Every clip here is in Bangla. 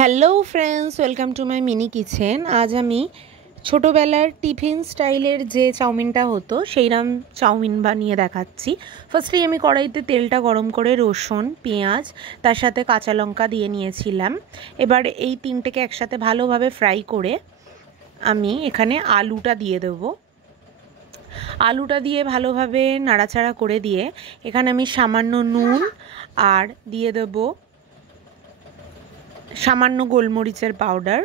Hello friends, welcome to my mini kitchen. আজ আমি ছোটোবেলার টিফিন স্টাইলের যে চাউমিনটা হতো সেইরকম চাউমিন বানিয়ে দেখাচ্ছি। ফার্স্টেই আমি কড়াইতে তেলটা গরম করে রসুন, পেঁয়াজ, তার সাথে কাঁচা লঙ্কা দিয়ে নিয়েছিলাম। এবার এই তিনটেকে একসাথে ভালোভাবে ফ্রাই করে আমি এখানে আলুটা দিয়ে দেবো। আলুটা দিয়ে ভালোভাবে নাড়াচাড়া করে দিয়ে এখানে আমি সামান্য নুন আর দিয়ে দেবো সামান্য গোলমরিচের পাউডার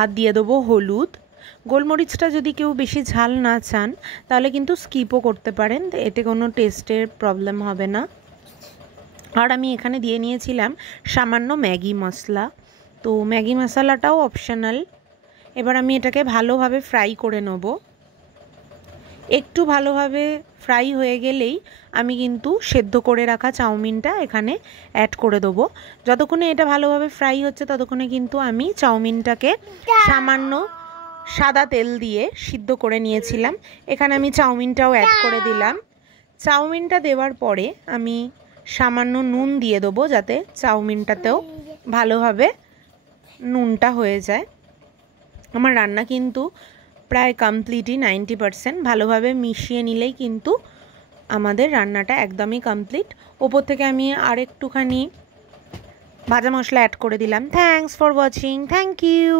আর দিয়ে দেবো হলুদ। গোলমরিচটা যদি কেউ বেশি ঝাল না চান তাহলে কিন্তু স্কিপও করতে পারেন, এতে কোনো টেস্টের প্রবলেম হবে না। আর আমি এখানে দিয়ে নিয়েছিলাম সামান্য ম্যাগি মশলা, তো ম্যাগি মশলাটাও অপশনাল। এবার আমি এটাকে ভালোভাবে ফ্রাই করে নেব। একটু ভালোভাবে ফ্রাই হয়ে গেলেই আমি কিন্তু সেদ্ধ করে রাখা চাউমিনটা এখানে অ্যাড করে দেবো। যতক্ষণে এটা ভালোভাবে ফ্রাই হচ্ছে ততক্ষণে কিন্তু আমি চাউমিনটাকে সামান্য সাদা তেল দিয়ে সিদ্ধ করে নিয়েছিলাম। এখানে আমি চাউমিনটাও অ্যাড করে দিলাম। চাউমিনটা দেওয়ার পরে আমি সামান্য নুন দিয়ে দেবো, যাতে চাউমিনটাতেও ভালোভাবে নুনটা হয়ে যায়। আমার রান্না কিন্তু প্রায় কমপ্লিটই 90%। ভালোভাবে মিশিয়ে নিলেই কিন্তু আমাদের রান্নাটা একদমই কমপ্লিট। ওপর থেকে আমি আর একটুখানি ভাজা মশলা অ্যাড করে দিলাম। Thanks for watching. Thank you.